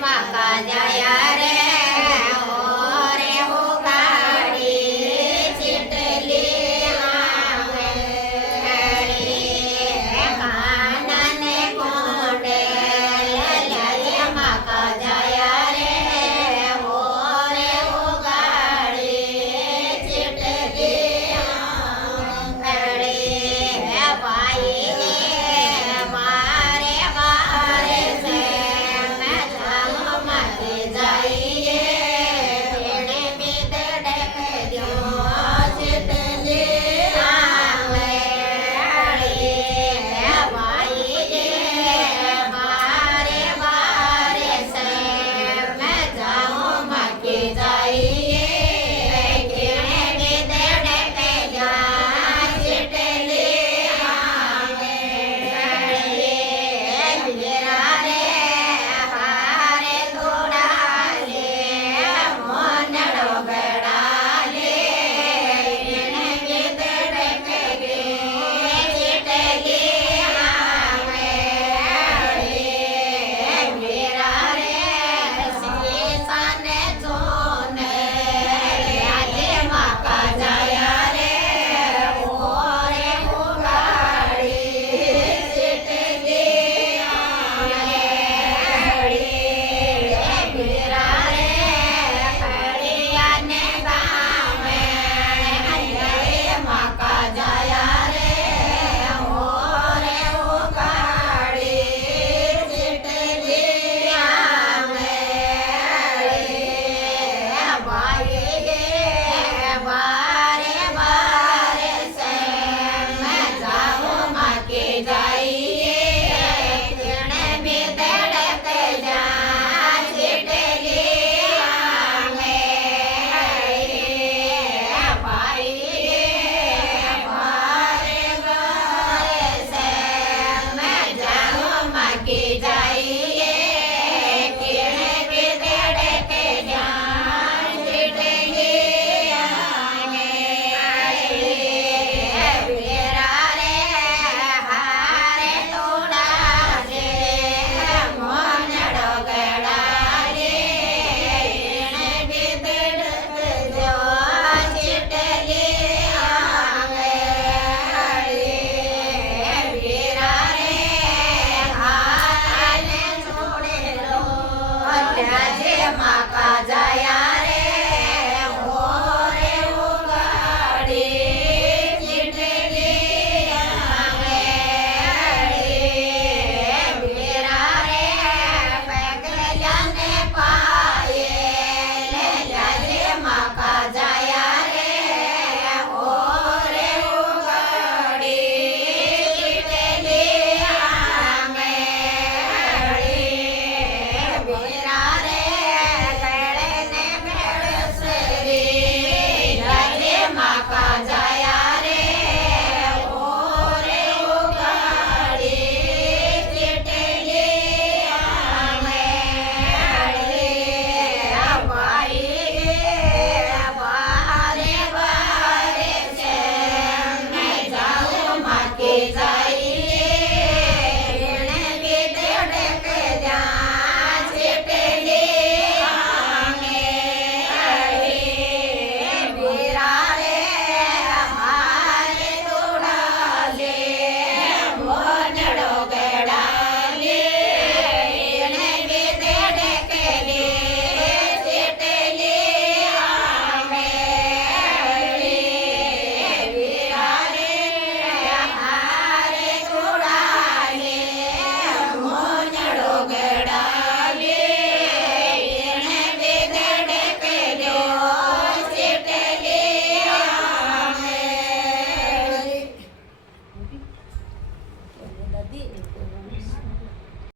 माका जाया रे ओरे हो गाड़ी चिटली आवे कानन कोंडे लले माका जाया रे ओरे हो गाड़ी चिटली आवे भाई मारे बारे से मैं जाऊं मत जाइए तेरे बिदड़े जो चितली आवे भाई मारे बारे से मैं जाऊं मत जाइए तेरे बिदड़े जो चितली आवे मेरा रे हारे थोड़ा ले मोन डोगड़ा ले बिदड़ के चिटली आवे मेरा रे सीसन सोने आजे माका जाया रे ओरे उगाड़ी चिटली मेरा रे खड़िया ने गावे माका जाया रे ओरे उगाड़ी चिटली आवे भाई बारे बारे से मैं जाऊं माके जाइए तेरे बिदड़ के जा चिटली आवे भाई बारे बारे से मैं जाऊं माके जाइए तेरे बिदड़ के जा चिटली आवे मेरा रे हारे थोड़ा ले मोन डोगड़ा ले बिदड़ जो चिटली आवे मेरा रे हाल छोड़े लो राजे माका जाया